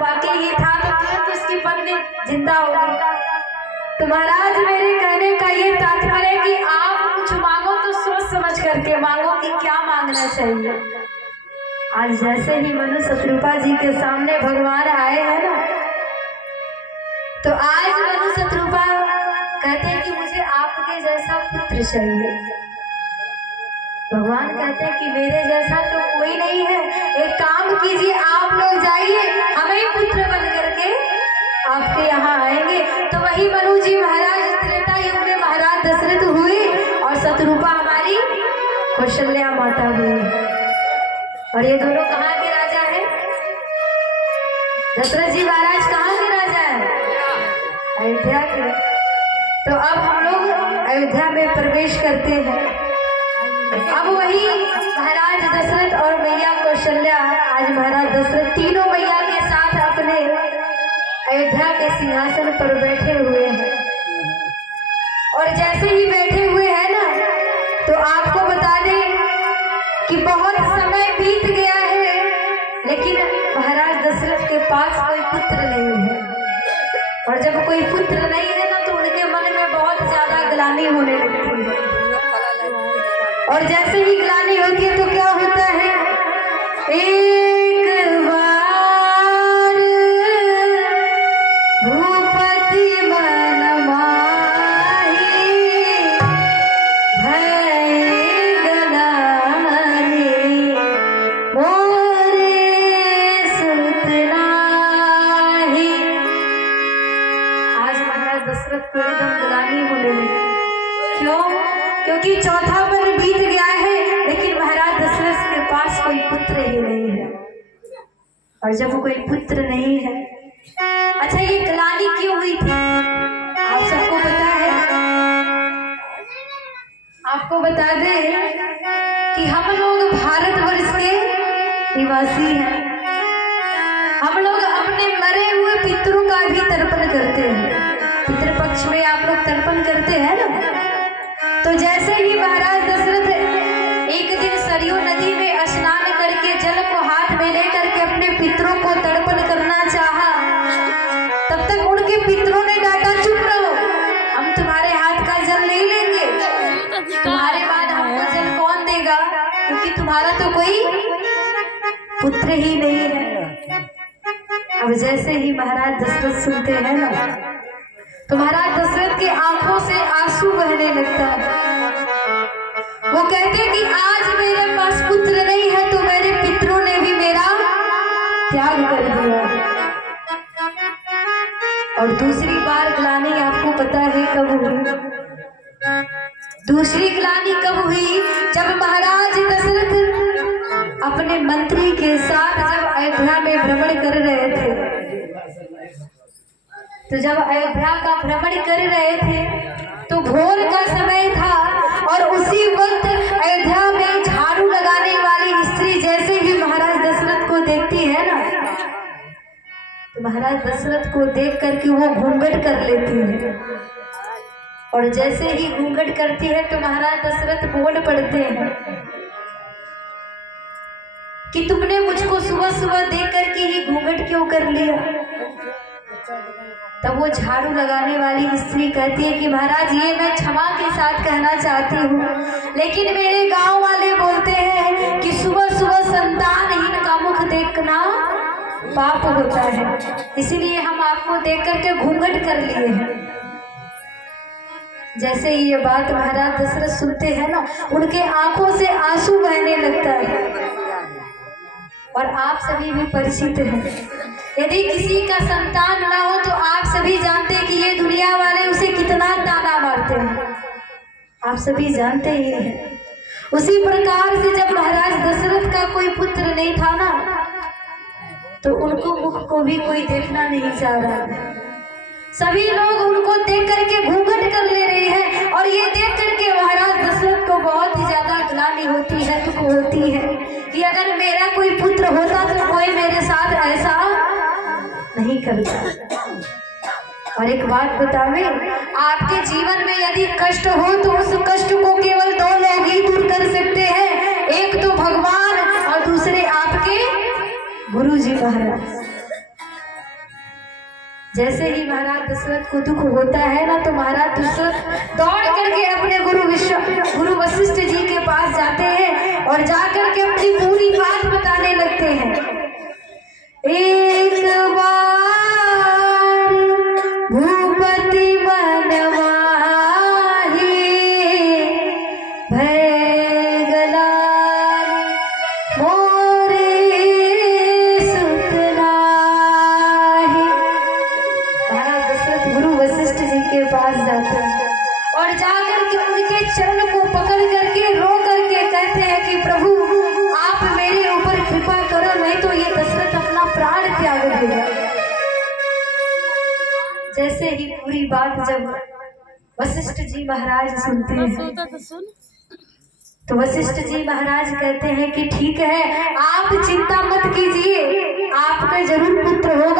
बाकी ही था तो तुरंत उसकी पत्नी जिंदा हो गई। तो महाराज मेरे कहने का ये तात्पर्य कि आप कुछ मांगो तो सोच समझ करके मांगो कि क्या मांगना चाहिए। आज जैसे ही मनु शत्रुपा जी के सामने भगवान आए हैं ना, तो आज मनु शत्रुपा कहते हैं कि मुझे आपके जैसा पुत्र चाहिए। भगवान कहते हैं कि मेरे जैसा तो कोई नहीं है, एक काम कीजिए, आप लोग जाइए, हमें पुत्र बन करके आपके यहाँ आएंगे। तो वही मनु जी महाराज त्रेता युग में महाराज दशरथ हुए और शत्रुपा हमारी कौशल्या माता हुई। और ये दोनों कहाँ के राजा हैं? दशरथ जी महाराज कहाँ के राजा हैं? अयोध्या के। तो अब हम लोग अयोध्या में प्रवेश करते हैं। अब वही महाराज दशरथ और मैया कौशल्या, आज महाराज दशरथ तीनों मैया के साथ अपने अयोध्या के सिंहासन पर बैठे हुए हैं। और जैसे ही बैठे हुए हैं ना, तो आपको बता दें कि बहुत समय बीत गया है, लेकिन महाराज दशरथ के पास कोई पुत्र नहीं है। और जब कोई पुत्र नहीं है ना, तो उनके मन में बहुत ज्यादा ग्लानि होने लगती है। और जैसे ही ग्लानि होती है तो क्या होता है? एक बार भूपति मन माही भय ग्लानि मोरे सुत नाहि। आज महाराज दशरथ को एकदम ग्लानि होने लगी। क्यों? क्योंकि चौथा मन बीत गया है, लेकिन महाराज दशरथ के पास कोई पुत्र ही नहीं है। और जब कोई पुत्र नहीं है, अच्छा ये ग्लानि क्यों हुई थी? आप सबको पता है? आपको बता दें कि हम लोग भारतवर्ष के निवासी हैं। हम लोग अपने मरे हुए पितरों का भी तर्पण करते हैं। पितृपक्ष में आप लोग तर्पण करते हैं ना। तो जैसे ही महाराज दशरथ एक दिन सरयू नदी में स्नान करके जल को हाथ में लेकर के अपने पितरों को तर्पण करना चाहा, तब तक उनके पितरों ने डांटा, चुप रहो, हम तुम्हारे हाथ का जल नहीं लेंगे, तुम्हारे बाद हमको जल कौन देगा, क्योंकि तुम्हारा तो कोई पुत्र ही नहीं है। अब जैसे ही महाराज दशरथ सुनते हैं ना, तो महाराज दशरथ की आंखों से आंसू बहने लगता है। वो कहते कि आज मेरे पास पुत्र नहीं है, तो मेरे पितरों ने भी मेरा त्याग कर दिया। और दूसरी बार ग्लानि आपको पता है कब हुई? दूसरी ग्लानि कब हुई? जब महाराज दशरथ अपने मंत्री के साथ जब अयोध्या में भ्रमण कर रहे थे, तो जब अयोध्या का भ्रमण कर रहे थे तो भोर का समय था। और उसी वक्त अयोध्या में झाड़ू लगाने वाली स्त्री जैसे ही महाराज दशरथ को देखती है ना, तो महाराज दशरथ को देख करके वो घूंघट कर लेती है। और जैसे ही घूंघट करती है तो महाराज दशरथ बोल पड़ते हैं कि तुमने मुझको सुबह सुबह देख करके ही घूंघट क्यों कर लिया? तब वो झाड़ू लगाने वाली स्त्री कहती है कि महाराज ये मैं क्षमा के साथ कहना चाहती हूँ, लेकिन मेरे गांव वाले बोलते हैं कि सुबह सुबह संतानहीन का मुख देखना पाप होता है, इसीलिए हम आपको देख करके घूंघट कर लिए हैं। जैसे ही ये बात महाराज दशरथ सुनते हैं ना, उनके आंखों से आंसू बहने लगता है। और आप सभी भी परिचित हैं, यदि किसी का संतान ना हो तो आप सभी जानते हैं कि ये दुनिया वाले उसे कितना ताना मारते हैं, आप सभी जानते ही हैं। उसी प्रकार से जब महाराज दशरथ का कोई पुत्र नहीं था ना, तो उनको मुख को भी कोई देखना नहीं चाह रहा। सभी लोग उनको देख करके घूंघट कर ले रहे हैं। और ये देख करके महाराज दशरथ को बहुत ही ज्यादा ग्लानि होती है, दुख होती है कि अगर मेरा कोई पुत्र होता तो कोई मेरे साथ ऐसा नहीं करता। और एक बात बतावे, आपके जीवन में यदि कष्ट हो तो उस कष्ट को केवल दो लोग ही दूर कर सकते हैं, एक तो भगवान और दूसरे आपके गुरु जी महाराज। जैसे ही महाराज दशरथ को दुख होता है ना, तो महाराज दशरथ दौड़ करके अपने गुरु वशिष्ठ जी के पास जाते हैं और जाकर के अपनी पूरी बात बताने लगते हैं। एक बार भूपति बनवाही भय गलानी मोरे सुत नाही। महाराज दशरथ गुरु वशिष्ठ जी के पास जाते हैं और जाकर के उनके चरण को पकड़ करके रो करके कहते हैं कि प्रभु आप मेरे ऊपर कृपा करो, नहीं तो ये दशरथ अपना प्राण त्याग देगा। जैसे ही पूरी बात जब वशिष्ठ जी महाराज सुनते हैं तो वशिष्ठ जी महाराज कहते हैं कि ठीक है, आप चिंता मत कीजिए, आपका जरूर पुत्र होगा।